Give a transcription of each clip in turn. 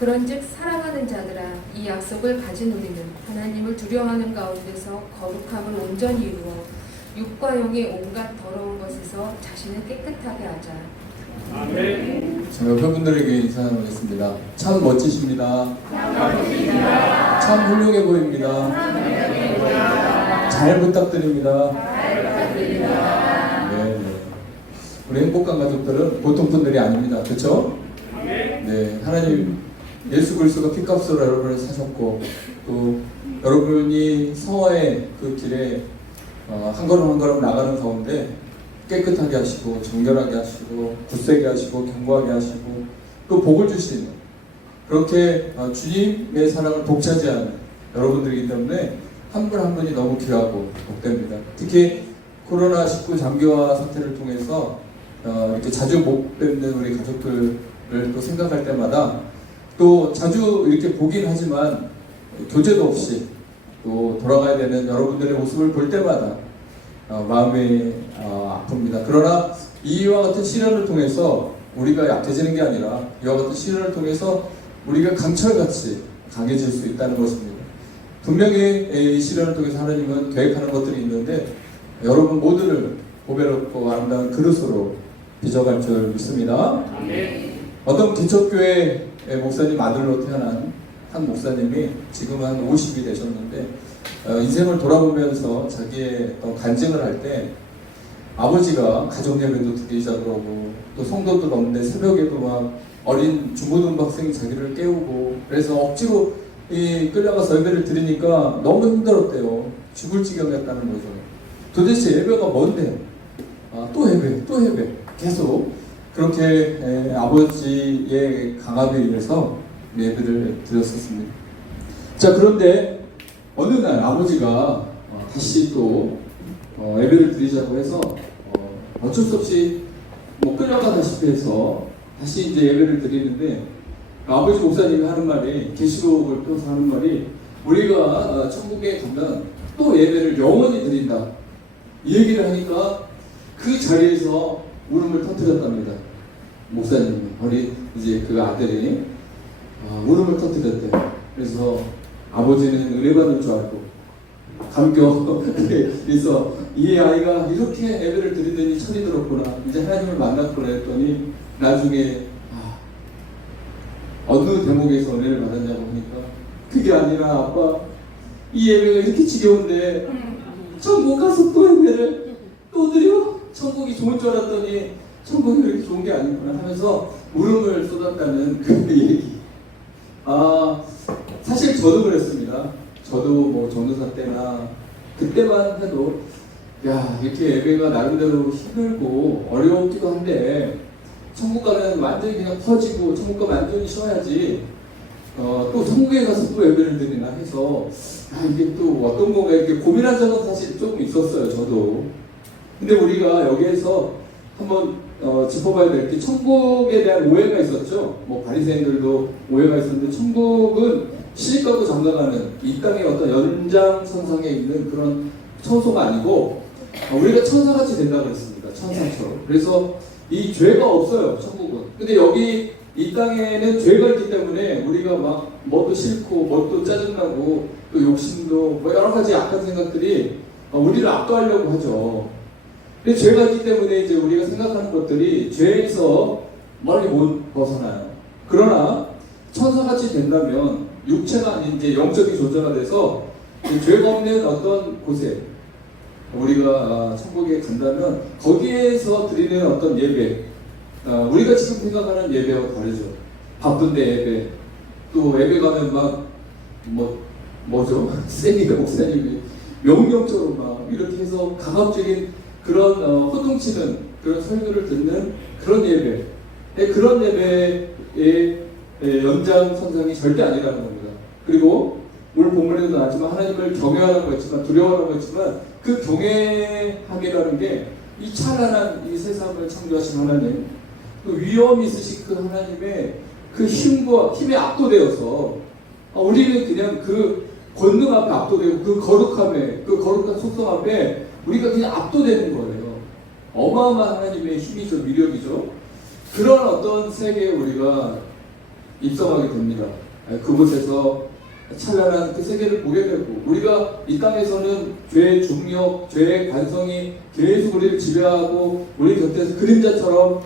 그런즉 사랑하는 자들아, 이 약속을 가진 우리는 하나님을 두려워하는 가운데서 거룩함을 온전히 이루어 육과 영의 온갖 더러운 것에서 자신을 깨끗하게 하자. 아멘. 저 옆에분들에게 인사 나누겠습니다. 참 멋지십니다. 참 훌륭해 보입니다. 잘 부탁드립니다. 네. 우리 행복한 가족들은 보통 분들이 아닙니다. 그렇죠? 네. 하나님 예수 그리스도가 피값으로 여러분을 사셨고, 또 여러분이 성화의 그 길에 한 걸음 한 걸음 나가는 가운데 깨끗하게 하시고 정결하게 하시고 굳세게 하시고 견고하게 하시고 또 복을 주시는, 그렇게 주님의 사랑을 독차지하는 여러분들이기 때문에 한 분 한 분이 너무 귀하고 복됩니다. 특히 코로나19 장기화 사태를 통해서 이렇게 자주 못 뵙는 우리 가족들을 또 생각할 때마다, 또 자주 이렇게 보긴 하지만 교제도 없이 또 돌아가야 되는 여러분들의 모습을 볼 때마다 마음이 아픕니다. 그러나 이와 같은 시련을 통해서 우리가 약해지는 게 아니라, 이와 같은 시련을 통해서 우리가 강철같이 강해질 수 있다는 것입니다. 분명히 이 시련을 통해서 하나님은 계획하는 것들이 있는데, 여러분 모두를 보배롭고 아름다운 그릇으로 빚어갈 줄 믿습니다. 어떤 기초교회 목사님 아들로 태어난 한 목사님이 지금 한 50이 되셨는데, 인생을 돌아보면서 자기의 간증을 할 때 아버지가 가족 예배도 드리자 그러고, 또 성도도 없는데 새벽에도 막 어린 중고등학생이 자기를 깨우고, 그래서 억지로 끌려가서 예배를 드리니까 너무 힘들었대요. 죽을 지경이었다는 거죠. 도대체 예배가 뭔데? 또 예배 계속 그렇게 아버지의 강압에 의해서 예배를 드렸었습니다. 자, 그런데 어느 날 아버지가 다시 또 예배를 드리자고 해서 어쩔 수 없이 끌려가다시피 해서 다시 이제 예배를 드리는데, 아버지 목사님이 하는 말이, 계시록을 펴서 하는 말이, 우리가 천국에 가면 또 예배를 영원히 드린다, 이 얘기를 하니까 그 자리에서 울음을 터뜨렸답니다. 목사님이, 어린 이제 그 아들이 울음을 터뜨렸대요. 그래서 아버지는 은혜 받는 줄 알고 감격. 그래서 이 아이가 이렇게 예배를 드리더니 철이 들었구나, 이제 하나님을 만났구나 했더니, 나중에 어느 대목에서 은혜를 받았냐고 하니까, 그게 아니라 아빠, 이 예배가 이렇게 지겨운데 천국 가서 또 예배를 또 드려? 천국이 좋은 줄 알았더니 천국이 그렇게 좋은 게 아니구나 하면서 울음을 쏟았다는 그 얘기. 사실 저도 그랬습니다. 저도 전도사 때나 그때만 해도, 이렇게 예배가 나름대로 힘들고 어려웠기도 한데, 천국 가면 완전히 그냥 퍼지고 천국 가면 완전히 쉬어야지, 또 천국에 가서 또 예배를 드리나 해서 이게 또 어떤 건가 이렇게 고민한 적은 사실 조금 있었어요, 저도. 근데 우리가 여기에서 한번 짚어봐야 될 게, 천국에 대한 오해가 있었죠. 바리새인들도 오해가 있었는데, 천국은 시집가고 장가가는 이 땅의 어떤 연장선상에 있는 그런 처소가 아니고, 우리가 천사같이 된다고 했습니다. 천사처럼. 그래서 이 죄가 없어요, 천국은. 근데 여기 이 땅에는 죄가 있기 때문에 우리가 막 뭐도 싫고 뭐도 짜증나고 또 욕심도 여러 가지 악한 생각들이 우리를 압도하려고 하죠. 근데 죄가 있기 때문에 이제 우리가 생각하는 것들이 죄에서 멀리 못 벗어나요. 그러나 천사같이 된다면 육체가 아닌 이제 영적인 존재가 돼서 죄가 없는 어떤 곳에 우리가 천국에 간다면, 거기에서 드리는 어떤 예배, 우리가 지금 생각하는 예배와 다르죠. 바쁜데 예배, 또 예배 가면 막 뭐죠? 쌤이가 목사님이 명령적으로 막 이렇게 해서 강압적인 그런 호통치는 그런 설교를 듣는 그런 예배, 그런 예배의 연장선상이 절대 아니라는 겁니다. 그리고 오늘 본문에도 나왔지만 하나님을 경외하는 거 있지만, 두려워하는 거 있지만, 그 경외함이라는 게 이 찬란한 이 세상을 창조하신 하나님, 그 위엄 있으신 그 하나님의 그 힘에 압도되어서, 우리는 그냥 그 권능 앞에 압도되고, 그 거룩함에, 그 거룩한 속성 앞에 우리가 그냥 압도되는 거예요. 어마어마한 하나님의 힘이죠, 위력이죠. 그런 어떤 세계에 우리가 입성하게 됩니다. 그곳에서 찬란한 그 세계를 보게 되고, 우리가 이 땅에서는 죄의 중력, 죄의 관성이 계속 우리를 지배하고 우리 곁에서 그림자처럼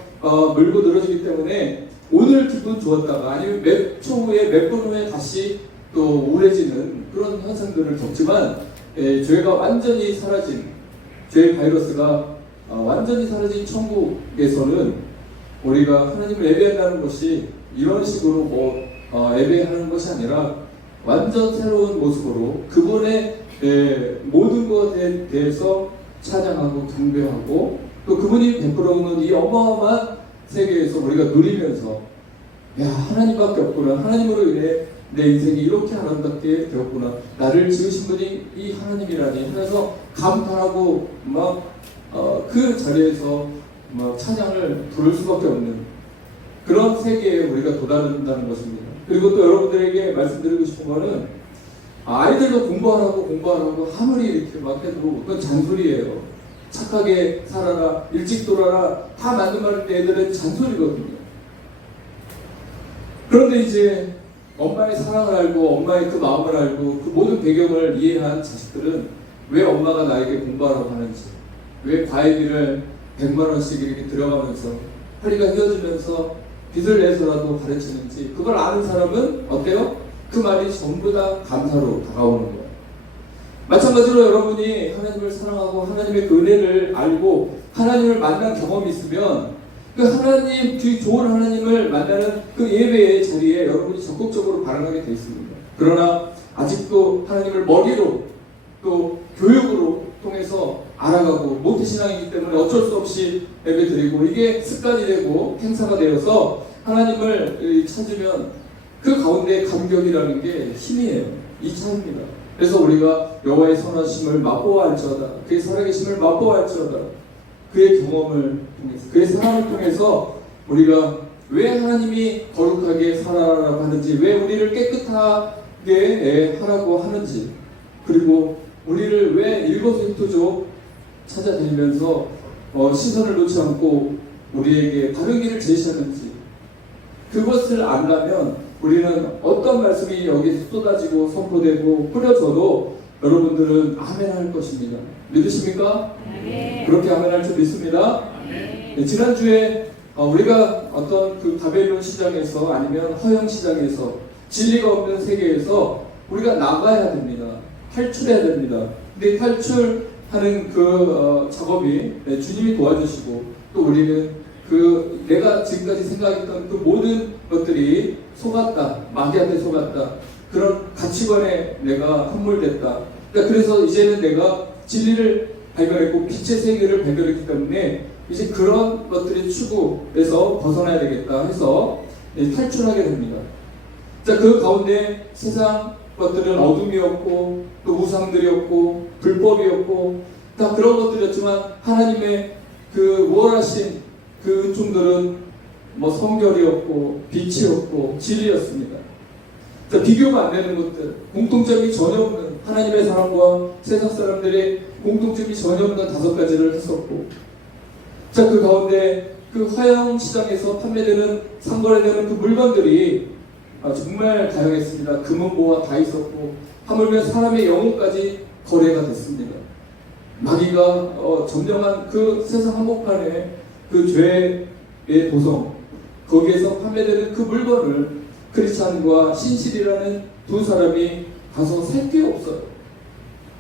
물고 늘어지기 때문에 오늘 기분 좋았다가 아니면 몇 초 후에 몇 분 후에 다시 또 우울해지는 그런 현상들을 겪지만, 죄가 완전히 사라진, 죄의 바이러스가 완전히 사라진 천국에서는 우리가 하나님을 예배한다는 것이 이런 식으로 예배하는 것이 아니라 완전 새로운 모습으로 그분의 모든 것에 대해서 찬양하고 경배하고, 또 그분이 베풀어오는 이 어마어마한 세계에서 우리가 누리면서, 야, 하나님밖에 없구나, 하나님으로 인해 내 인생이 이렇게 아름답게 되었구나, 나를 지으신 분이 이 하나님이라니 하면서 감탄하고 막 그 자리에서 막 찬양을 부를 수밖에 없는 그런 세계에 우리가 도달한다는 것입니다. 그리고 또 여러분들에게 말씀드리고 싶은 거는, 아이들도 공부하라고 아무리 이렇게 막 해도 그건 잔소리예요. 착하게 살아라, 일찍 돌아라, 다 맞는 말인데 애들은 잔소리거든요. 그런데 이제 엄마의 사랑을 알고 엄마의 그 마음을 알고 그 모든 배경을 이해한 자식들은 왜 엄마가 나에게 공부하라고 하는지, 왜 과외비를 100만 원씩 이렇게 들어가면서 허리가 휘어지면서 빚을 내서라도 가르치는지, 그걸 아는 사람은 어때요? 그 말이 전부 다 감사로 다가오는 거예요. 마찬가지로 여러분이 하나님을 사랑하고 하나님의 그 은혜를 알고 하나님을 만난 경험이 있으면, 그 하나님, 그 좋은 하나님을 만나는 그 예배의 자리에 여러분이 적극적으로 발언하게 되어 있습니다. 그러나 아직도 하나님을 머리로 또 교육으로 통해서 알아가고 모태신앙이기 때문에 어쩔 수 없이 예배드리고, 이게 습관이 되고 행사가 되어서 하나님을 찾으면 그 가운데 감격이라는 게 힘이에요. 이 차입니다. 그래서 우리가 여호와의 선하심을 맛보아할지어다, 그의 살아계심을 맛보아할지어다, 그의 경험을 통해서, 그의 사랑을 통해서 우리가 왜 하나님이 거룩하게 살아라고 하는지, 왜 우리를 깨끗하게 하라고 하는지, 그리고 우리를 왜 일거수일투족 찾아다니면서 시선을 놓지 않고 우리에게 다른 길을 제시하는지, 그것을 안다면 우리는 어떤 말씀이 여기서 쏟아지고 선포되고 뿌려져도 여러분들은 아멘 할 것입니다. 믿으십니까? 네. 그렇게 아멘 할 줄 믿습니다. 네, 지난주에 우리가 어떤 그 바벨론 시장에서 아니면 허영 시장에서 진리가 없는 세계에서 우리가 나가야 됩니다. 탈출해야 됩니다. 근데 탈출하는 그 작업이 주님이 도와주시고, 또 우리는 그 내가 지금까지 생각했던 그 모든 것들이 속았다, 마귀한테 속았다, 그런 가치관에 내가 함몰됐다. 그래서 이제는 내가 진리를 발견했고 빛의 세계를 발견했기 때문에 이제 그런 것들의 추구에서 벗어나야 되겠다 해서 탈출하게 됩니다. 자, 그 가운데 세상 것들은 어둠이었고 또 우상들이었고 불법이었고 다 그런 것들이었지만, 하나님의 그 우월하신 그 은총들은 성결이었고 빛이었고 진리였습니다. 자, 비교가 안 되는 것들, 공통점이 전혀 없는, 하나님의 사람과 세상 사람들의 공통점이 전혀 없는 5가지를 했었고, 자, 그 가운데 그 화영 시장에서 판매되는, 상거래되는 그 물건들이 정말 다양했습니다. 금은 보화 다 있었고, 하물며 사람의 영혼까지 거래가 됐습니다. 마귀가 점령한 그 세상 한복판에 그 죄의 도성, 거기에서 판매되는 그 물건을 크리스찬과 신실이라는 두 사람이 가서 살 게 없어요.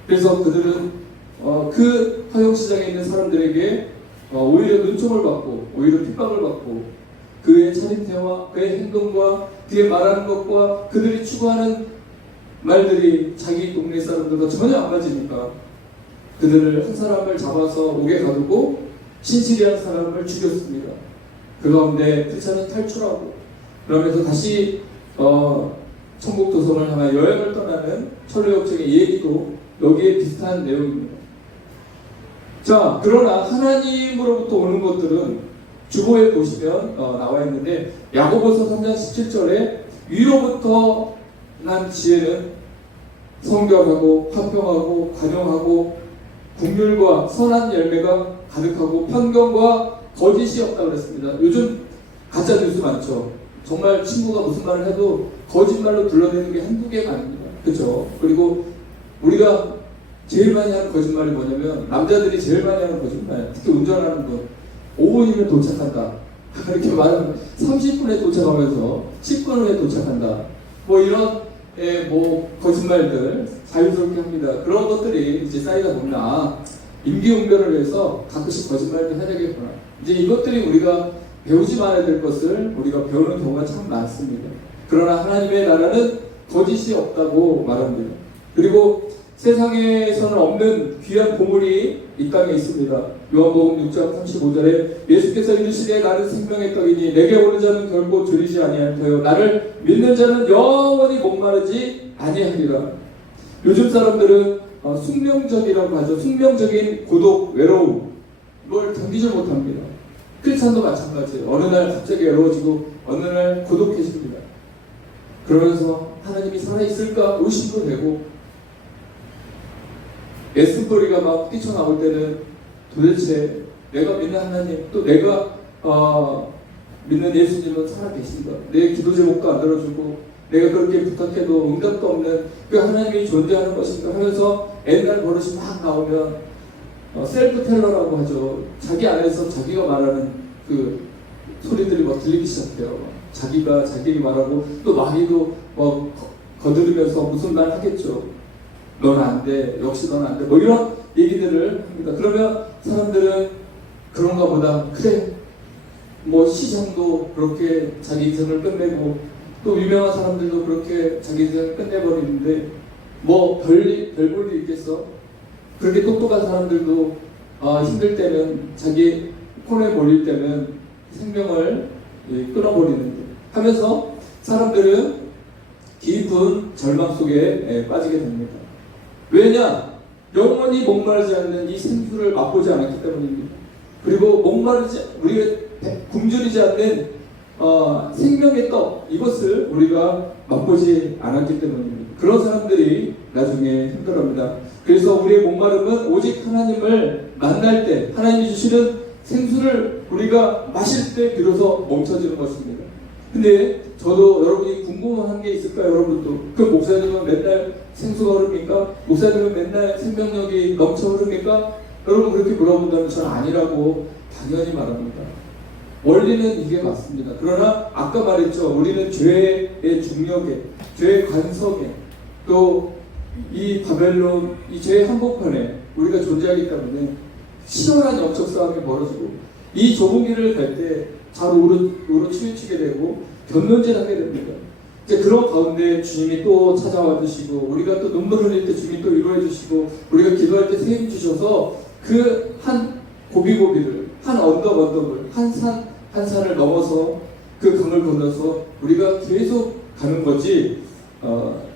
그래서 그들은 그 화영시장에 있는 사람들에게 오히려 눈총을 받고 오히려 핍박을 받고, 그의 차림새와 그의 행동과 그의 말하는 것과 그들이 추구하는 말들이 자기 동네 사람들과 전혀 안 맞으니까 그들을 한 사람을 잡아서 옥에 가두고 신실이한 사람을 죽였습니다. 그 가운데 크리스찬은 탈출하고 그러면서 다시 천국 도성을 향해 여행을 떠나는 철로역정의 얘기도 여기에 비슷한 내용입니다. 자, 그러나 하나님으로부터 오는 것들은 주보에 보시면 나와 있는데, 야고보서 3장 17절에 위로부터 난 지혜는 성결하고 화평하고 관용하고 긍휼과 선한 열매가 가득하고 편견과 거짓이 없다고 그랬습니다. 요즘 가짜 뉴스 많죠. 정말 친구가 무슨 말을 해도 거짓말로 둘러대는 게 한두 개가 아닙니다. 그렇죠? 그리고 우리가 제일 많이 하는 거짓말이 뭐냐면, 남자들이 제일 많이 하는 거짓말, 특히 운전하는 분, 5분이면 도착한다 이렇게 말하면 30분에 도착하면서 10분 후에 도착한다, 뭐 이런 뭐 거짓말들 자유스럽게 합니다. 그런 것들이 이제 쌓이다 보면 임기응변을 위해서 가끔씩 거짓말도 해야 되겠구나. 이제 이것들이 우리가 배우지 말아야 될 것을 우리가 배우는 경우가 참 많습니다. 그러나 하나님의 나라는 거짓이 없다고 말합니다. 그리고 세상에서는 없는 귀한 보물이 이 땅에 있습니다. 요한복음 6장 35절에 예수께서 이르시되 나는 생명의 떡이니 내게 오는 자는 결코 줄이지 아니할 터요 나를 믿는 자는 영원히 목마르지 아니하리라. 요즘 사람들은 숙명적이라고 하죠. 숙명적인 고독, 외로움, 이걸 견디지 못합니다. 크리스찬도 마찬가지예요. 어느 날 갑자기 외로워지고 어느 날 고독해집니다. 그러면서 하나님이 살아있을까 의심도 되고, 애쓴소리가 막 뛰쳐나올 때는 도대체 내가 믿는 하나님, 또 내가 믿는 예수님은 살아계신가? 내 기도 제목도 안 들어주고 내가 그렇게 부탁해도 응답도 없는 그 하나님이 존재하는 것인가 하면서 옛날 버릇이 막 나오면 셀프 텔러라고 하죠. 자기 안에서 자기가 말하는 그 소리들이 막 들리기 시작해요. 자기가 자기 말하고 또 마귀도 거들으면서 무슨 말 하겠죠. 넌 안 돼, 역시 넌 안 돼, 뭐 이런 얘기들을 합니다. 그러면 사람들은 그런가 보다, 그래, 뭐 시장도 그렇게 자기 인생을 끝내고 또 유명한 사람들도 그렇게 자기 인생을 끝내버리는데 뭐 별볼 일 있겠어? 그렇게 똑똑한 사람들도 힘들 때는, 자기 코너에 몰릴 때는 생명을 끊어버리는데 하면서 사람들은 깊은 절망 속에 빠지게 됩니다. 왜냐? 영원히 목마르지 않는 이 생수를 맛보지 않았기 때문입니다. 그리고 우리가 굶주리지 않는 생명의 떡, 이것을 우리가 맛보지 않았기 때문입니다. 그런 사람들이 나중에 힘들어합니다. 그래서 우리의 목마름은 오직 하나님을 만날 때, 하나님이 주시는 생수를 우리가 마실 때 비로소 멈춰지는 것입니다. 근데 저도 여러분이 궁금한 게 있을까요? 여러분도 그 목사님은 맨날 생수가 흐릅니까? 목사님은 맨날 생명력이 넘쳐 흐릅니까? 여러분 그렇게 물어본다면 저는 아니라고 당연히 말합니다. 원리는 이게 맞습니다. 그러나 아까 말했죠. 우리는 죄의 중력에, 죄의 관성에, 또 이 바벨론, 이 죄의 한복판에 우리가 존재하기 때문에 치열한 영적 싸움이 벌어지고, 이 좁은 길을 갈 때 잘 우로 치우치게 되고 변론질하게 됩니다. 이제 그런 가운데 주님이 또 찾아와 주시고, 우리가 또 눈물 흘릴 때 주님이 또 위로해 주시고, 우리가 기도할 때 세임 주셔서 그 한 고비고비를, 한 언덕을, 한 산을 넘어서 그 강을 건너서 우리가 계속 가는 거지,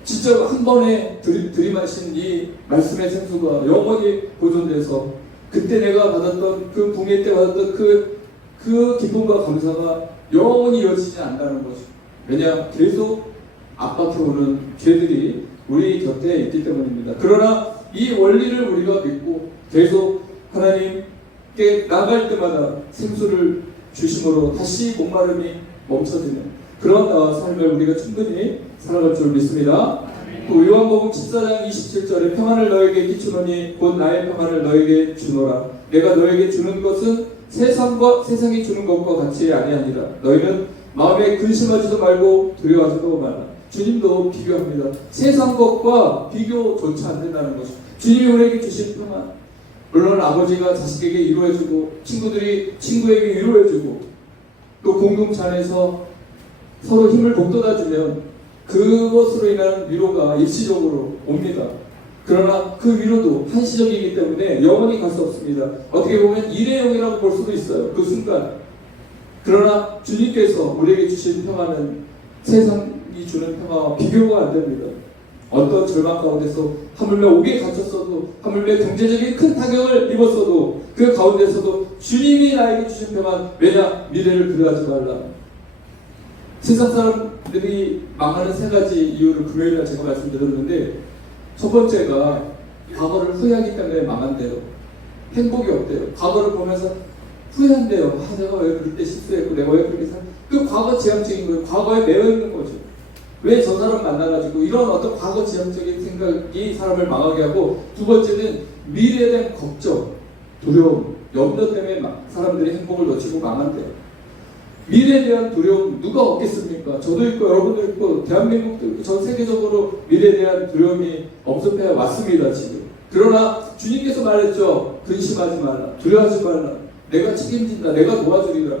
진짜 한 번에 들이마신 이 말씀의 생수가 영원히 보존돼서 그때 내가 받았던 그 붕괴 때 받았던 그 기쁨과 감사가 영원히 이어지지 않는다는 것이죠. 왜냐? 계속 압박해오는 죄들이 우리 곁에 있기 때문입니다. 그러나 이 원리를 우리가 믿고 계속 하나님께 나갈 때마다 생수를 주심으로 다시 목마름이 멈춰지는 그런 삶을 우리가 충분히 살아갈 줄 믿습니다. 또 요한복음 14장 27절에 평안을 너에게 끼치노니 곧 나의 평안을 너에게 주노라. 내가 너에게 주는 것은 세상이 주는 것과 같이 아니하니라. 너희는 마음에 근심하지도 말고 두려워하지도 말라. 주님도 비교합니다. 세상 것과 비교조차 안 된다는 것이죠. 주님이 우리에게 주신 평안, 물론 아버지가 자식에게 위로해주고 친구들이 친구에게 위로해주고 또 공동체 안에서 서로 힘을 북돋아주면 그것으로 인한 위로가 일시적으로 옵니다. 그러나 그 위로도 한시적이기 때문에 영원히 갈 수 없습니다. 어떻게 보면 일회용이라고 볼 수도 있어요. 그 순간. 그러나 주님께서 우리에게 주신 평화는 세상이 주는 평화와 비교가 안 됩니다. 어떤 절망 가운데서 하물며 옥에 갇혔어도, 하물며 경제적인 큰 타격을 입었어도 그 가운데서도 주님이 나에게 주신 평안, 왜냐? 미래를 두려워하지 말라. 세상 사람들이 망하는 세 가지 이유를 금요일날 제가 말씀드렸는데, 첫 번째가 과거를 후회하기 때문에 망한대요. 행복이 없대요. 과거를 보면서 후회한대요. 내가 왜 그때 실수했고 내가 왜 그렇게 그 과거 지향적인 거예요. 과거에 매여 있는 거죠. 왜 저 사람 만나가지고 이런 어떤 과거 지향적인 생각이 사람을 망하게 하고, 두 번째는 미래에 대한 걱정, 두려움, 염려 때문에 사람들이 행복을 놓치고 망한대요. 미래에 대한 두려움 누가 없겠습니까? 저도 있고 여러분도 있고 대한민국도 있고 전 세계적으로 미래에 대한 두려움이 엄습해 왔습니다 지금. 그러나 주님께서 말했죠. 근심하지 말라, 두려워하지 말라, 내가 책임진다, 내가 도와주리라.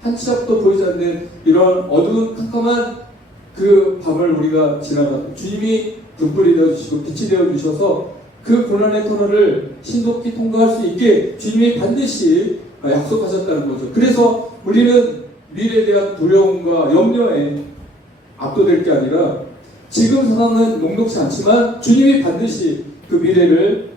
한 치 앞도 보이지 않는 이런 어두운 캄캄한 그 밤을 우리가 지나가 주님이 등불이 되어주시고 빛이 되어주셔서 그 고난의 터널을 신속히 통과할 수 있게 주님이 반드시 약속하셨다는 거죠. 그래서 우리는 미래에 대한 두려움과 염려에 압도될 게 아니라 지금 상황은 녹록지 않지만 주님이 반드시 그 미래를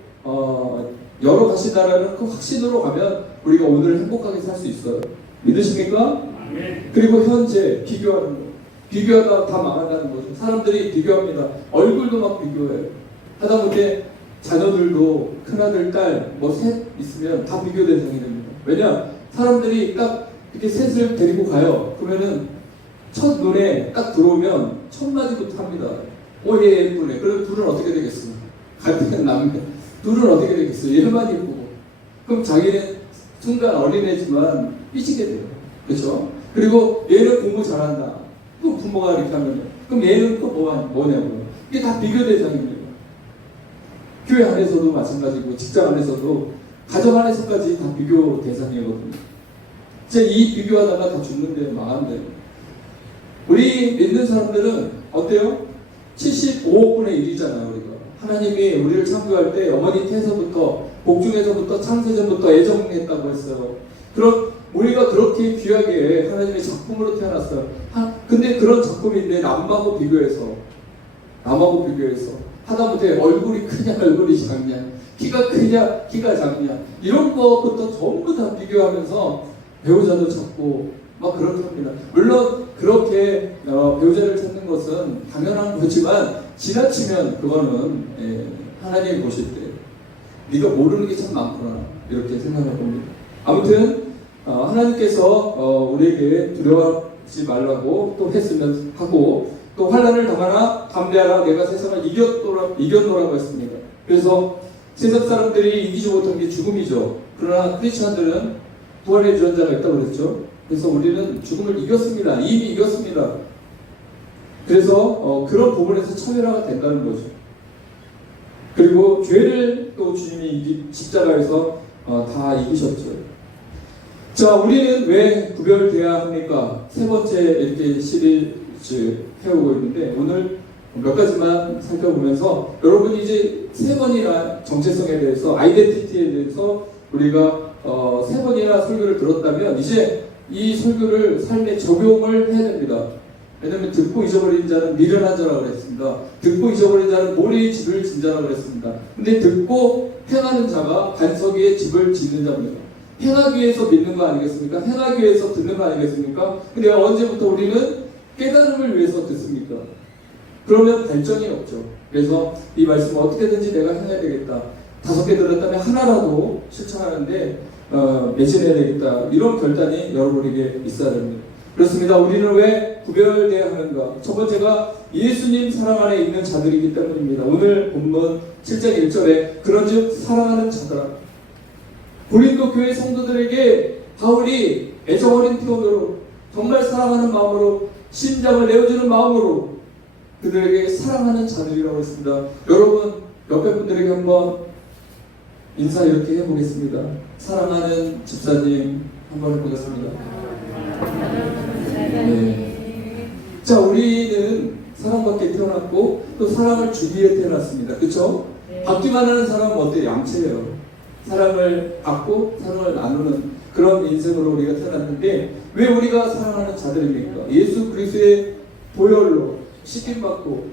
열어가시다라는 그 확신으로 가면 우리가 오늘 행복하게 살 수 있어요. 믿으십니까? 아멘. 그리고 현재 비교하는 거. 비교하다 다 망한다는 거죠. 사람들이 비교합니다. 얼굴도 막 비교해요. 하다못해 자녀들도 큰아들, 딸, 뭐 셋 있으면 다 비교 대상이 됩니다. 왜냐? 사람들이 딱 이렇게 셋을 데리고 가요. 그러면은 첫 눈에 딱 들어오면 첫 마디부터 합니다. 얘 예쁘네. 그럼 둘은 어떻게 되겠어? 같은 남매. 둘은 어떻게 되겠어? 얘만 예쁘고. 그럼 자기는 순간 어린애지만 삐지게 돼요. 그렇죠? 그리고 얘는 공부 잘한다. 또 부모가 이렇게 하면 그럼 얘는 또 뭐냐고요. 이게 다 비교 대상입니다. 교회 안에서도 마찬가지고 직장 안에서도 가정 안에서까지 다 비교 대상이거든요. 이제 이 비교하다가 다 죽는데 망한대요. 우리 믿는 사람들은 어때요? 75억 분의 1이잖아요. 우리가 하나님이 우리를 창조할 때 어머니 태에서부터 복중에서부터 창세전부터 애정했다고 했어요. 그럼 우리가 그렇게 귀하게 하나님의 작품으로 태어났어요. 근데 그런 작품인데 남하고 비교해서 하다못해 얼굴이 크냐 얼굴이 작냐, 키가 크냐 키가 작냐, 이런 것부터 전부 다 비교하면서 배우자도 찾고 막 그렇답니다. 물론 그렇게 배우자를 찾는 것은 당연한 거지만 지나치면 그거는 하나님이 보실 때 네가 모르는 게 참 많구나 이렇게 생각할 겁니다. 아무튼 하나님께서 우리에게 두려워하지 말라고 또 했으면 하고, 또 환난을 당하나 담대하라, 내가 세상을 이겼노라고 했습니다. 그래서 세상 사람들이 이기지 못한 게 죽음이죠. 그러나 크리스천들은 부활의 유전자가 있다고 그랬죠. 그래서 우리는 죽음을 이겼습니다. 이미 이겼습니다. 그래서 그런 부분에서 차별화가 된다는 거죠. 그리고 죄를 또 주님이 십자가에서 다 이기셨죠. 자, 우리는 왜 구별돼야 합니까? 세 번째 이렇게 시리즈 해오고 있는데 오늘 몇 가지만 살펴보면서 여러분이 이제 세 번이나 정체성에 대해서, 아이덴티티에 대해서 우리가 세 번이나 설교를 들었다면 이제 이 설교를 삶에 적용을 해야 됩니다. 왜냐하면 듣고 잊어버린 자는 미련한 자라고 그랬습니다. 듣고 잊어버린 자는 모래의 집을 진 자라고 그랬습니다. 근데 듣고 행하는 자가 반석 위에 집을 짓는 자입니다. 행하기 위해서 믿는 거 아니겠습니까? 행하기 위해서 듣는 거 아니겠습니까? 근데 언제부터 우리는 깨달음을 위해서 듣습니까? 그러면 발전이 없죠. 그래서 이 말씀을 어떻게든지 내가 행해야 되겠다. 5개 들었다면 하나라도 실천하는데 매진해야 되겠다. 이런 결단이 여러분에게 있어야 됩니다. 그렇습니다. 우리는 왜 구별되어야 하는가? 첫 번째가 예수님 사랑 안에 있는 자들이기 때문입니다. 오늘 본문 7장 1절에 그런즉 사랑하는 자들아, 고린도 교회 성도들에게 바울이 애정어린 표현으로 정말 사랑하는 마음으로, 심장을 내어주는 마음으로 그들에게 사랑하는 자들이라고 했습니다. 여러분 옆에 분들에게 한번 인사 이렇게 해보겠습니다. 사랑하는 집사님 한번 해보겠습니다. 네. 자, 우리는 사랑받게 태어났고 또 사랑을 주기 위해 태어났습니다. 그렇죠? 받기만 하는 사람은 어때요? 양체예요. 사랑을 받고 사랑을 나누는 그런 인생으로 우리가 태어났는데 왜 우리가 사랑하는 자들입니까? 예수 그리스도의 보혈로 씻김받고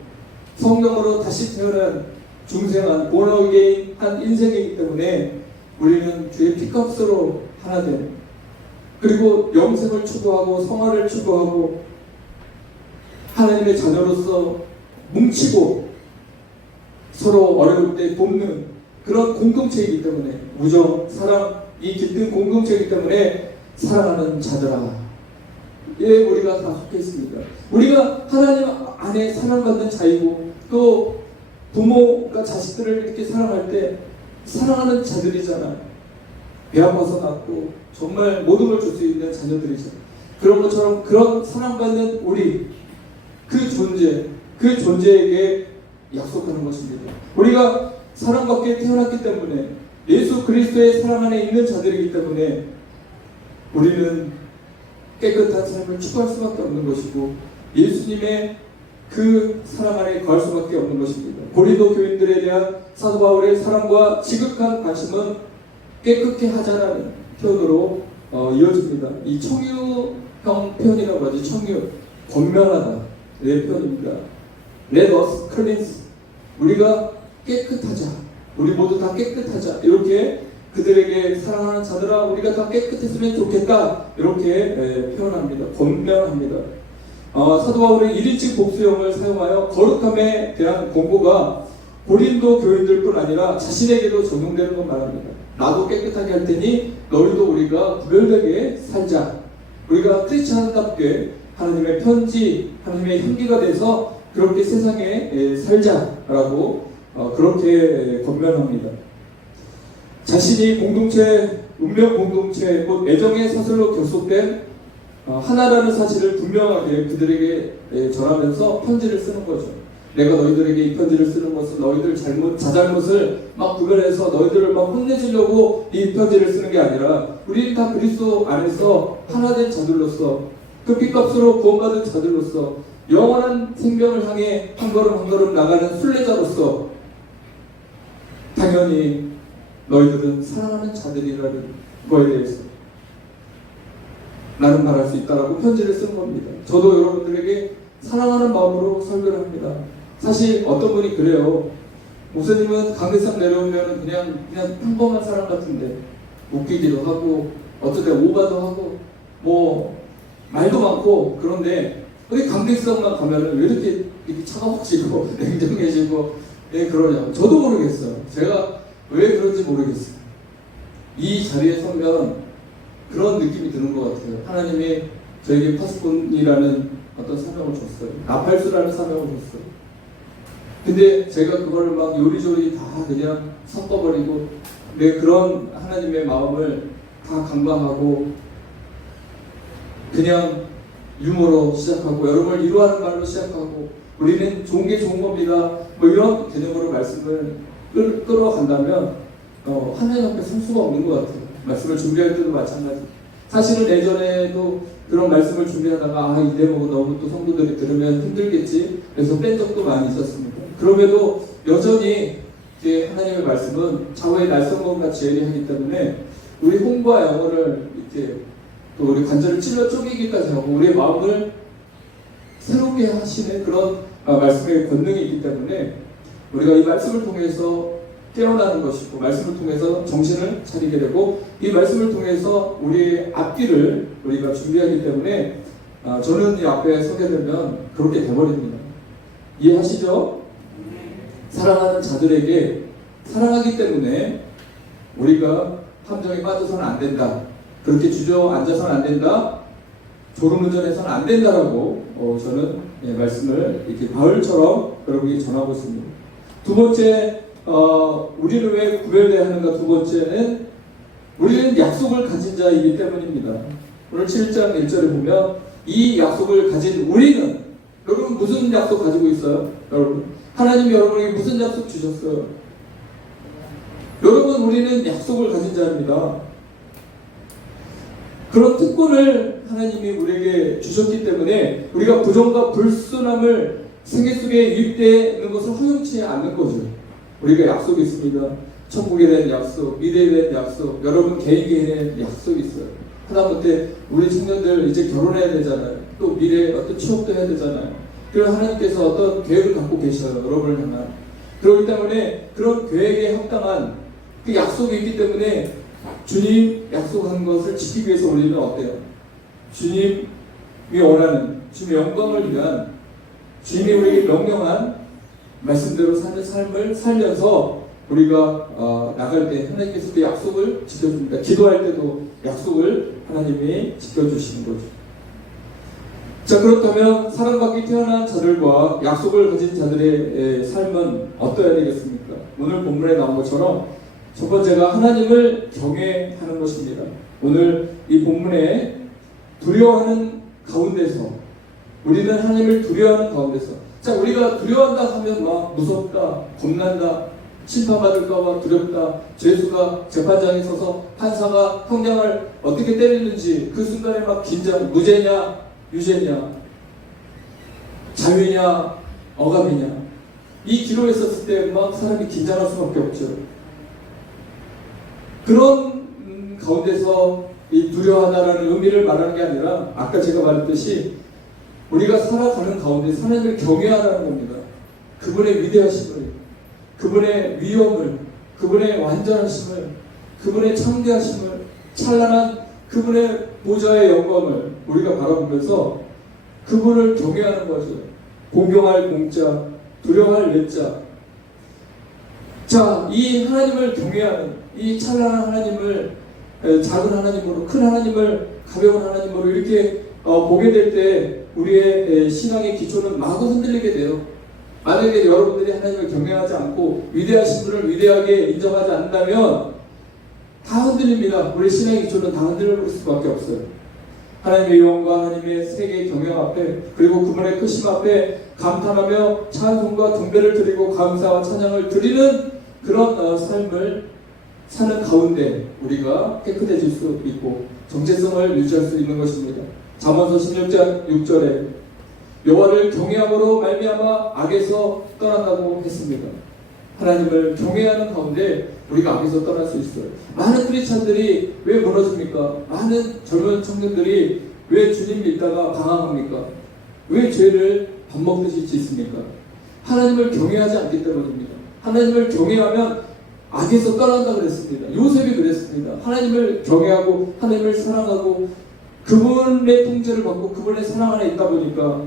성령으로 다시 태어난 중생한 본어게인 한 인생이기 때문에 우리는 주의 피값으로 하나 된, 그리고 영생을 추구하고 성화를 추구하고 하나님의 자녀로서 뭉치고 서로 어려울 때 돕는 그런 공동체이기 때문에 우정, 사랑, 이 깃든 공동체이기 때문에 사랑하는 자들아, 예, 우리가 다 속해 있습니다. 우리가 하나님 안에 사랑받는 자이고 또 부모가 자식들을 이렇게 사랑할 때 사랑하는 자들이잖아요. 배 아파서 낳고 정말 모든 걸 줄 수 있는 자녀들이죠. 그런 것처럼 그런 사랑받는 우리 그 존재에게 약속하는 것입니다. 우리가 사랑받게 태어났기 때문에 예수 그리스도의 사랑 안에 있는 자들이기 때문에 우리는 깨끗한 삶을 추구할 수밖에 없는 것이고 예수님의 그 사랑 안에 거할 수밖에 없는 것입니다. 고린도 교인들에 대한 사도 바울의 사랑과 지극한 관심은 깨끗게 하자라는 표현으로 이어집니다. 이 청유형 표현이라고 하죠. 청유, 권면하다 네 표현입니다. Let us cleanse, 우리가 깨끗하자, 우리 모두 다 깨끗하자, 이렇게 그들에게 사랑하는 자들아 우리가 다 깨끗했으면 좋겠다, 이렇게 표현합니다. 권면합니다. 사도 바울의 1인칭 복수형을 사용하여 거룩함에 대한 권고가 고린도 교인들뿐 아니라 자신에게도 적용되는 걸 말합니다. 나도 깨끗하게 할 테니 너희도 우리가 구별되게 살자. 우리가 크리스찬답게 하나님의 편지, 하나님의 향기가 돼서 그렇게 세상에 살자라고 그렇게 권면합니다. 자신이 공동체, 운명 공동체, 곧 애정의 사슬로 결속된 하나라는 사실을 분명하게 그들에게 전하면서 편지를 쓰는 거죠. 내가 너희들에게 이 편지를 쓰는 것은 너희들 자잘못을 막 구별해서 너희들을 막 혼내주려고 이 편지를 쓰는 게 아니라 우리는 다 그리스도 안에서 하나된 자들로서 그 핏값으로 구원받은 자들로서 영원한 생명을 향해 한 걸음 한 걸음 나가는 순례자로서 당연히 너희들은 사랑하는 자들이라는 거에 대해서 나는 말할 수 있다라고 편지를 쓴 겁니다. 저도 여러분들에게 사랑하는 마음으로 설교를 합니다. 사실 어떤 분이 그래요. 목사님은 강대상 내려오면 그냥 평범한 사람 같은데 웃기기도 하고 어떨 때 오바도 하고 뭐 말도 많고 그런데 왜 강대상만 가면은 왜 이렇게 차가워지고 냉정해지고 왜 그러냐고. 저도 모르겠어요. 제가 왜 그런지 모르겠어요. 이 자리에 서면 그런 느낌이 드는 것 같아요. 하나님이 저에게 파수꾼이라는 어떤 사명을 줬어요. 나팔수라는 사명을 줬어요. 근데 제가 그거를 막 요리조리 다 그냥 섞어버리고 내 그런 하나님의 마음을 다 강박하고 그냥 유머로 시작하고 여러분을 위로하는 말로 시작하고 우리는 좋은 게 좋은 겁니다. 뭐 이런 개념으로 말씀을 끌어간다면 하나님 앞에 설 수가 없는 것 같아요. 말씀을 준비할 때도 마찬가지. 사실은 예전에도 그런 말씀을 준비하다가 이 대목은 너무 또 성도들이 들으면 힘들겠지. 그래서 뺀 적도 많이 있었습니다. 그럼에도 여전히 이제 하나님의 말씀은 좌우의 날성검 같이 예리하기 때문에 우리 혼과 영혼을 이렇게 또 우리 관절을 찔러 쪼개기까지 하고 우리의 마음을 새롭게 하시는 그런 말씀의 권능이 있기 때문에 우리가 이 말씀을 통해서 깨어나는 것이고 말씀을 통해서 정신을 차리게 되고 이 말씀을 통해서 우리의 앞길을 우리가 준비하기 때문에 저는 이 앞에 서게 되면 그렇게 돼버립니다. 이해하시죠? 사랑하는 자들에게 사랑하기 때문에 우리가 함정에 빠져서는 안 된다. 그렇게 주저앉아서는 안 된다. 졸음운전해서는 안 된다라고 저는 말씀을 이렇게 바울처럼 여러분에게 전하고 있습니다. 두 번째, 우리를 왜 구별돼야 하는가? 두 번째는 우리는 약속을 가진 자이기 때문입니다. 오늘 7장 1절에 보면 이 약속을 가진 우리는, 여러분 무슨 약속 가지고 있어요? 여러분 하나님이 여러분에게 무슨 약속 주셨어요? 여러분 우리는 약속을 가진 자입니다. 그런 특권을 하나님이 우리에게 주셨기 때문에 우리가 부정과 불순함을 생애 속에 유입되는 것을 허용치 않는 거죠. 우리가 약속이 있습니다. 천국에 대한 약속, 미래에 대한 약속, 여러분 개인의 약속이 있어요. 하다못해 우리 청년들 이제 결혼해야 되잖아요. 또 미래에 어떤 취업도 해야 되잖아요. 그래서 하나님께서 어떤 계획을 갖고 계셔요. 여러분을 향한. 그렇기 때문에 그런 계획에 합당한 그 약속이 있기 때문에 주님 약속한 것을 지키기 위해서 우리는 어때요? 주님이 원하는 주님의 영광을 위한 주님이 우리에게 명령한 말씀대로 사는 삶을 살면서 우리가 나갈 때 하나님께서 그 약속을 지켜줍니다. 기도할 때도 약속을 하나님이 지켜주시는 거죠. 자, 그렇다면 사랑받기 태어난 자들과 약속을 가진 자들의 삶은 어떠해야 되겠습니까? 오늘 본문에 나온 것처럼 첫 번째가 하나님을 경외하는 것입니다. 오늘 이 본문에 두려워하는 가운데서, 우리는 하나님을 두려워하는 가운데서, 자, 우리가 두려워한다 하면 막 무섭다, 겁난다, 심판받을까봐 두렵다, 죄수가 재판장에 서서 판사가 형량을 어떻게 때리는지 그 순간에 막 긴장, 무죄냐 유죄냐, 자유냐 억압이냐, 이 기로에 섰을 때 막 사람이 긴장할 수밖에 없죠. 그런 가운데서 이 두려워하다라는 의미를 말하는 게 아니라 아까 제가 말했듯이 우리가 살아가는 가운데 하나님을 경외하라는 겁니다. 그분의 위대하심을, 그분의 위엄을, 그분의 완전하심을, 그분의 창대하심을, 찬란한 그분의 보좌의 영광을 우리가 바라보면서 그분을 경외하는 거죠. 공경할 공자, 두려워할 외자. 자, 이 하나님을 경외하는, 이 찬란한 하나님을 작은 하나님으로, 큰 하나님을 가벼운 하나님으로 이렇게 보게 될 때 우리의 신앙의 기초는 마구 흔들리게 돼요. 만약에 여러분들이 하나님을 경외하지 않고 위대하신 분을 위대하게 인정하지 않는다면 다 흔들립니다. 우리 신앙의 기초는 다 흔들릴 수밖에 없어요. 하나님의 영광과 하나님의 세계의 경영 앞에, 그리고 그분의 크심 앞에 감탄하며 찬송과 경배를 드리고 감사와 찬양을 드리는 그런 삶을 사는 가운데 우리가 깨끗해질 수 있고 정체성을 유지할 수 있는 것입니다. 잠언서 16장 6절에 여호와를 경외함으로 말미암아 악에서 떠난다고 했습니다. 하나님을 경외하는 가운데 우리가 악에서 떠날 수 있어요. 많은 크리스찬들이 왜 무너집니까? 많은 젊은 청년들이 왜 주님 믿다가 방황합니까? 왜 죄를 밥 먹듯이 짓습니까? 하나님을 경외하지 않기 때문입니다. 하나님을 경외하면 악에서 떠난다 그랬습니다. 요셉이 그랬습니다. 하나님을 경외하고 하나님을 사랑하고 그분의 통제를 받고 그분의 사랑 안에 있다 보니까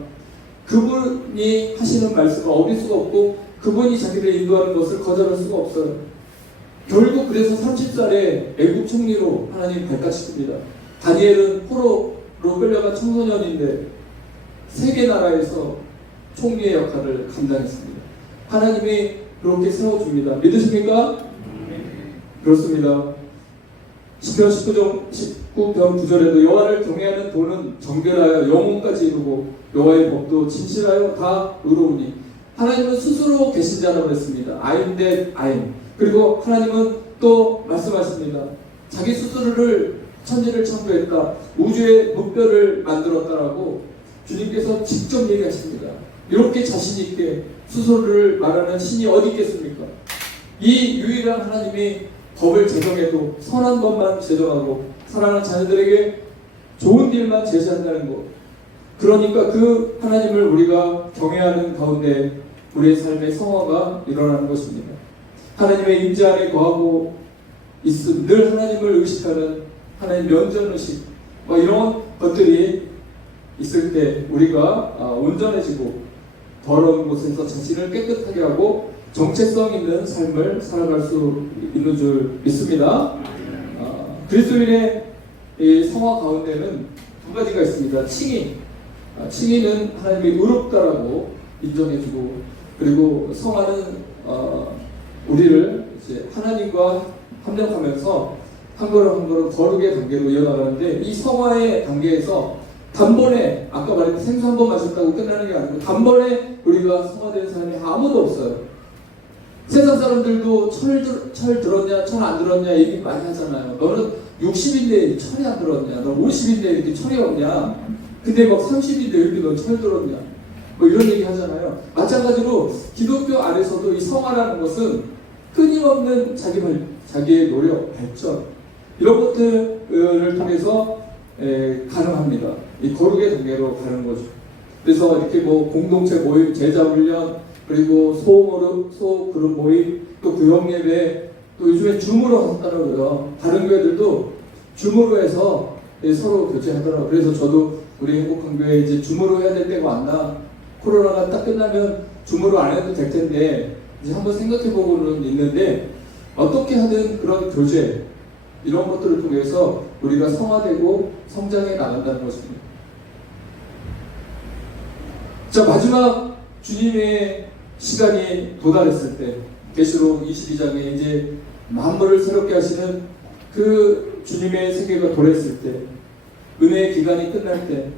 그분이 하시는 말씀을 어길 수가 없고 그분이 자기를 인도하는 것을 거절할 수가 없어요. 결국 그래서 30살에 애국 총리로 하나님 발탁시킵니다. 다니엘은 포로로 끌려간 청소년인데 세계 나라에서 총리의 역할을 감당했습니다. 하나님이 그렇게 세워줍니다. 믿으십니까? 그렇습니다. 시편 19편 9절에도 여호와를 경외하는 도는 정결하여 영혼까지 이루고 여호와의 법도 진실하여 다 의로우니, 하나님은 스스로 계신 자라고 했습니다. I am that I am. 그리고 하나님은 또 말씀하십니다. 자기 스스로를 천지를 창조했다, 우주의 무뼈를 만들었다라고 주님께서 직접 얘기하십니다. 이렇게 자신 있게 스스로를 말하는 신이 어디 있겠습니까? 이 유일한 하나님이 법을 제정해도 선한 법만 제정하고 사랑하는 자녀들에게 좋은 길만 제시한다는 것. 그러니까 그 하나님을 우리가 경외하는 가운데 우리의 삶의 성화가 일어나는 것입니다. 하나님의 임재 안에 거하고 있음, 늘 하나님을 의식하는 하나님 면전의식, 이런 것들이 있을 때 우리가 온전해지고 더러운 곳에서 자신을 깨끗하게 하고 정체성 있는 삶을 살아갈 수 있는 줄 믿습니다. 그리스도인의 성화 가운데는 두 가지가 있습니다. 칭의. 칭의는 하나님이 의롭다라고 인정해주고, 그리고 성화는 우리를 이제 하나님과 합력하면서 한 걸음 한 걸음 거룩의 단계로 이어나가는데, 이 성화의 단계에서 단번에, 아까 말했던 생수 한 번 마셨다고 끝나는 게 아니고 단번에 우리가 성화된 사람이 아무도 없어요. 세상 사람들도 철 들었냐 철 안 들었냐 얘기 많이 하잖아요. 너는 60인데 철이 안 들었냐, 너 50인데 이렇게 철이 없냐, 근데 막 30인데 이렇게 너 철 들었냐, 이런 얘기 하잖아요. 마찬가지로 기독교 안에서도 이 성화라는 것은 끊임없는 자기의 노력, 발전, 이런 것들을 통해서 가능합니다. 이 거룩의 단계로 가는 거죠. 그래서 이렇게 공동체 모임, 제자 훈련, 그리고 소그룹 모임, 또 교형 예배, 또 요즘에 줌으로 하더라고요. 다른 교회들도 줌으로 해서 서로 교제하더라고요. 그래서 저도 우리 행복한 교회 이제 줌으로 해야 될 때가 왔나, 코로나가 딱 끝나면 줌으로 안 해도 될 텐데 이제 한번 생각해 보고는 있는데, 어떻게 하든 그런 교제 이런 것들을 통해서 우리가 성화되고 성장해 나간다는 것입니다. 자, 마지막 주님의 시간이 도달했을 때 계시록 22장에 이제 만물을 새롭게 하시는 그 주님의 세계가 도래했을 때, 은혜의 기간이 끝날 때,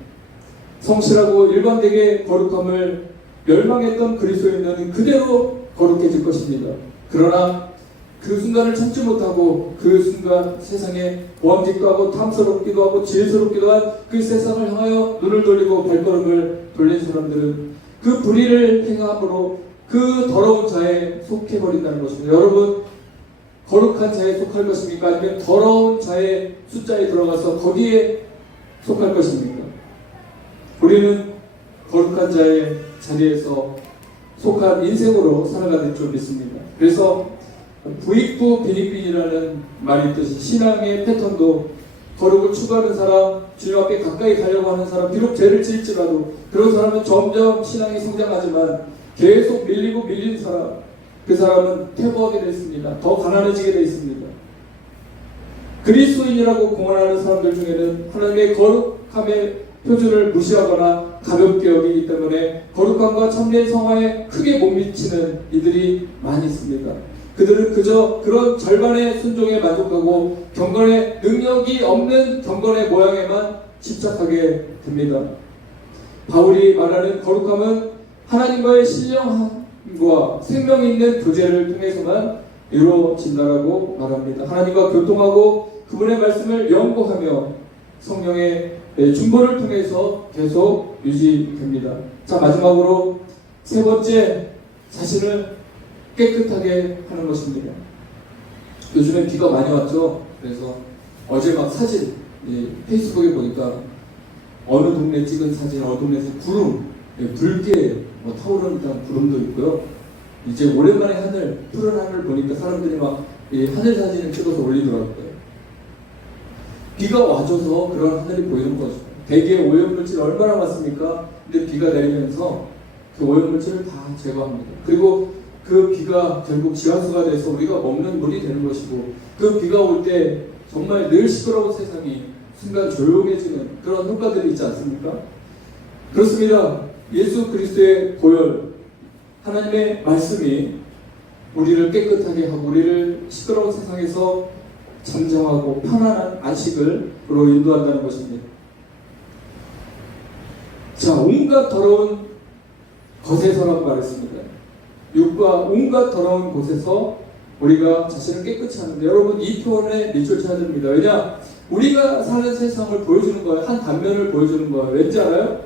성실하고 일관되게 거룩함을 멸망했던 그리스도인들은 그대로 거룩해질 것입니다. 그러나 그 순간을 참지 못하고 그 순간 세상에 보암직도 하고 탐스럽기도 하고 지혜스럽기도 한 그 세상을 향하여 눈을 돌리고 발걸음을 돌린 사람들은 그 불의를 행함으로 그 더러운 자에 속해버린다는 것입니다. 여러분, 거룩한 자에 속할 것입니까? 아니면 더러운 자의 숫자에 들어가서 거기에 속할 것입니까? 우리는 거룩한 자의 자리에서 속한 인생으로 살아가는 줄 믿습니다. 그래서 부익부 빈익빈이라는 말이 있듯이 신앙의 패턴도 거룩을 추구하는 사람, 주님 앞에 가까이 가려고 하는 사람, 비록 죄를 지을지라도 그런 사람은 점점 신앙이 성장하지만 계속 밀린 사람, 그 사람은 퇴보하게 되어 있습니다. 더 가난해지게 되어 있습니다. 그리스도인이라고 공언하는 사람들 중에는 하나님의 거룩함의 표준을 무시하거나 가볍게 여기기 때문에 거룩함과 참된 성화에 크게 못 미치는 이들이 많이 있습니다. 그들은 그저 그런 절반의 순종에 만족하고 경건의 능력이 없는 경건의 모양에만 집착하게 됩니다. 바울이 말하는 거룩함은 하나님과의 신령함과 생명 있는 교제를 통해서만 이루어진다라고 말합니다. 하나님과 교통하고 그분의 말씀을 연구하며 성령의 중보를 통해서 계속 유지됩니다. 자, 마지막으로 세 번째, 자신을 깨끗하게 하는 것입니다. 요즘에 비가 많이 왔죠. 그래서 어제 막 사진 페이스북에 보니까 어느 동네 찍은 사진, 어느 동네에서 구름, 붉게 타오르는 구름도 있고요. 이제 오랜만에 푸른 하늘 보니까 사람들이 막 하늘 사진을 찍어서 올리더라고요. 비가 와줘서 그런 하늘이 보이는 거죠. 대기의 오염물질 얼마나 많습니까? 근데 비가 내리면서 그 오염물질을 다 제거합니다. 그리고 그 비가 결국 지하수가 돼서 우리가 먹는 물이 되는 것이고, 그 비가 올 때 정말 늘 시끄러운 세상이 순간 조용해지는 그런 효과들이 있지 않습니까? 그렇습니다. 예수 그리스도의 보혈, 하나님의 말씀이 우리를 깨끗하게 하고 우리를 시끄러운 세상에서 잠잠하고 편안한 안식으로 인도한다는 것입니다. 자, 온갖 더러운 것에서라고 말했습니다. 육과 온갖 더러운 곳에서 우리가 자신을 깨끗이 하는데, 여러분 이 표현에 밑줄쳐야 됩니다. 왜냐? 우리가 사는 세상을 보여주는 거예요. 한 단면을 보여주는 거예요. 왠지 알아요?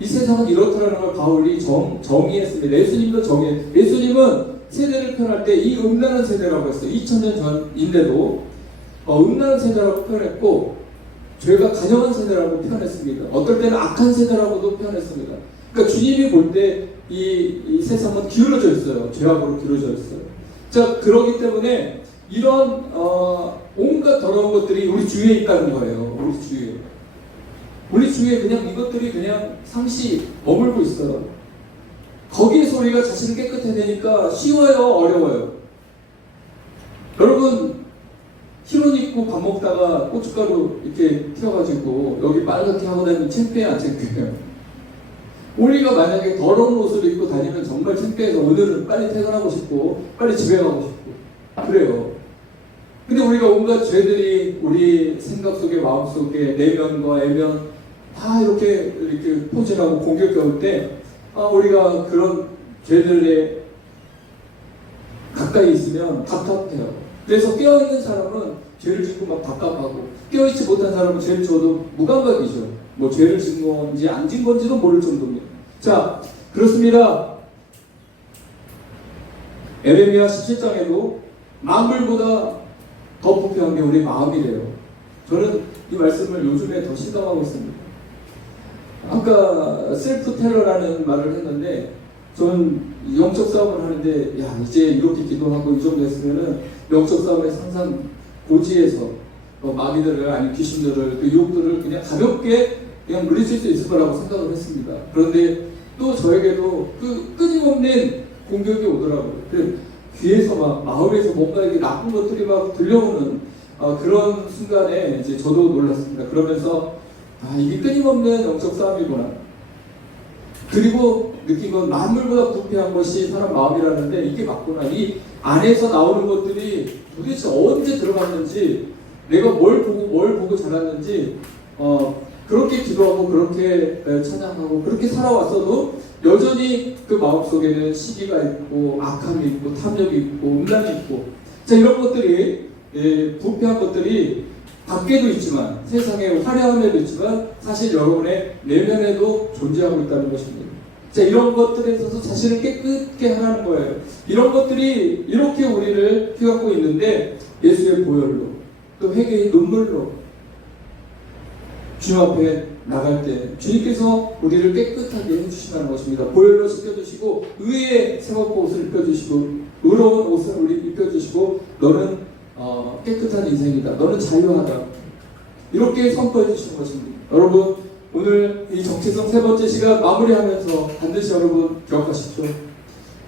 이 세상은 이렇다라는 걸 바울이 정의했습니다. 예수님도 예수님은 세대를 표현할 때 이 음란한 세대라고 했어요. 2000년 전인데도 음란한 세대라고 표현했고, 죄가 가정한 세대라고 표현했습니다. 어떨 때는 악한 세대라고도 표현했습니다. 그러니까 주님이 볼 때 이 세상은 기울어져 있어요. 죄악으로 기울어져 있어요. 자, 그러기 때문에 이런 온갖 더러운 것들이 우리 주위에 있다는 거예요. 우리 주위에 그냥 이것들이 그냥 상시 머물고 있어요. 거기에서 우리가 자신을 깨끗해야 되니까 쉬워요, 어려워요? 여러분, 흰옷 입고 밥 먹다가 고춧가루 이렇게 튀어가지고 여기 빨갛게 하고 다니면 창피해, 안 창피해요? 우리가 만약에 더러운 옷을 입고 다니면 정말 창피해서 오늘은 빨리 퇴근하고 싶고 빨리 집에 가고 싶고 그래요. 근데 우리가 온갖 죄들이 우리 생각 속에, 마음 속에, 내면과 애면 다 이렇게 포진하고 공격해 올 때 우리가 그런 죄들에 가까이 있으면 답답해요. 그래서 깨어있는 사람은 죄를 짓고 막 답답하고, 깨어있지 못한 사람은 죄를 지어도 무감각이죠. 뭐 죄를 짓는 건지 안 짓는 건지도 모를 정도입니다. 자, 그렇습니다. 에레미야 17장에도 만물보다 더 부패한 게 우리 마음이래요. 저는 이 말씀을 요즘에 더 실감하고 있습니다. 아까 셀프 테러라는 말을 했는데, 저는 영적 싸움을 하는데, 이제 이렇게 기도하고 이 정도 했으면은 영적 싸움에서 항상 고지에서 마귀들을, 아니 귀신들을, 그 유혹들을 그냥 가볍게 그냥 물리칠 수 있을 거라고 생각을 했습니다. 그런데 또 저에게도 그 끊임없는 공격이 오더라고요. 귀에서 막 마음에서 뭔가 이게 나쁜 것들이 막 들려오는 그런 순간에 이제 저도 놀랐습니다. 그러면서 이게 끊임없는 영적 싸움이구나. 그리고 느낀 건 만물보다 부패한 것이 사람 마음이라는데 이게 맞구나. 이 안에서 나오는 것들이 도대체 언제 들어갔는지, 내가 뭘 보고 자랐는지, 그렇게 기도하고 그렇게 찬양하고 그렇게 살아왔어도 여전히 그 마음속에는 시기가 있고 악함이 있고 탐욕이 있고 음란이 있고, 자, 이런 것들이 부패한 것들이 밖에도 있지만, 세상에 화려함에도 있지만 사실 여러분의 내면에도 존재하고 있다는 것입니다. 자, 이런 것들에 있어서 자신을 깨끗게 하라는 거예요. 이런 것들이 이렇게 우리를 휘감고 있는데 예수의 보혈로, 또 회개의 눈물로 주님 앞에 나갈 때 주님께서 우리를 깨끗하게 해주시라는 것입니다. 보혈로 씻겨주시고 의의 새롭고 옷을 입혀주시고 의로운 옷을 우리 입혀주시고 너는 깨끗한 인생이다. 너는 자유하다. 이렇게 선포해 주시는 것입니다. 여러분, 오늘 이 정체성 세 번째 시간 마무리하면서 반드시 여러분 기억하십시오.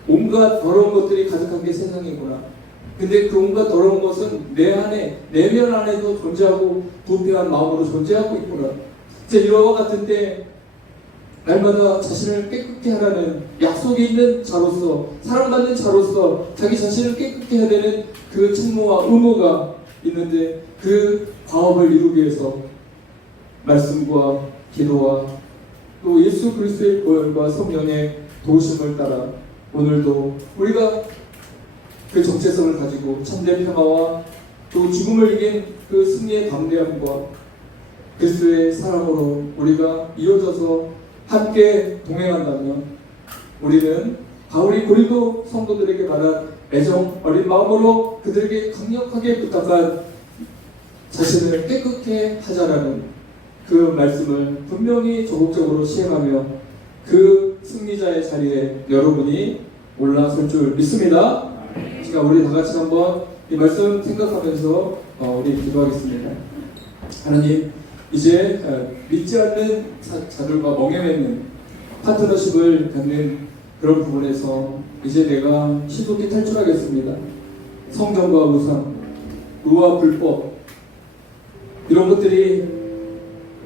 온갖 더러운 것들이 가득한 게 세상이구나. 근데 그 온갖 더러운 것은 내 안에, 내면 안에도 존재하고 부패한 마음으로 존재하고 있구나. 이와 같은 때 날마다 자신을 깨끗게 하라는 약속이 있는 자로서, 사랑받는 자로서 자기 자신을 깨끗게 해야 되는 그 책무와 의무가 있는데, 그 과업을 이루기 위해서 말씀과 기도와 또 예수 그리스도의 보혈과 성령의 도우심을 따라 오늘도 우리가 그 정체성을 가지고 참된 평화와 또 죽음을 이긴 그 승리의 담대함과 그리스도의 사랑으로 우리가 이어져서 함께 동행한다면 우리는 바울이 고린도 성도들에게 말한 애정 어린 마음으로 그들에게 강력하게 부탁한 자신을 깨끗게 하자라는 그 말씀을 분명히 적극적으로 시행하며 그 승리자의 자리에 여러분이 올라설 줄 믿습니다. 제가 우리 다 같이 한번 이 말씀 생각하면서 우리 기도하겠습니다. 하나님, 이제 믿지 않는 자들과 멍해맺는 파트너십을 갖는 그런 부분에서 이제 내가 신속히 탈출하겠습니다. 성경과 우상, 의와 불법, 이런 것들이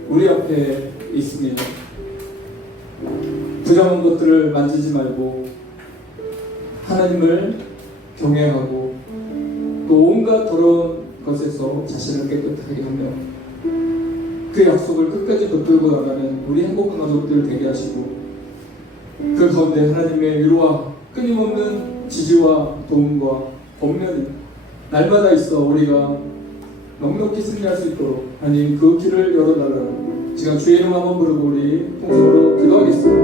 우리 앞에 있습니다. 부정한 것들을 만지지 말고 하나님을 경외하고 또 온갖 더러운 것에서 자신을 깨끗하게 하며 그 약속을 끝까지 붙들고 나가는 우리 행복한 가족들 되게 하시고, 그 가운데 하나님의 위로와 끊임없는 지지와 도움과 권면이 날마다 있어 우리가 넉넉히 승리할 수 있도록 하나님 그 길을 열어달라고 지금 주의 이름 한번 부르고 우리 통성으로 기도하겠습니다.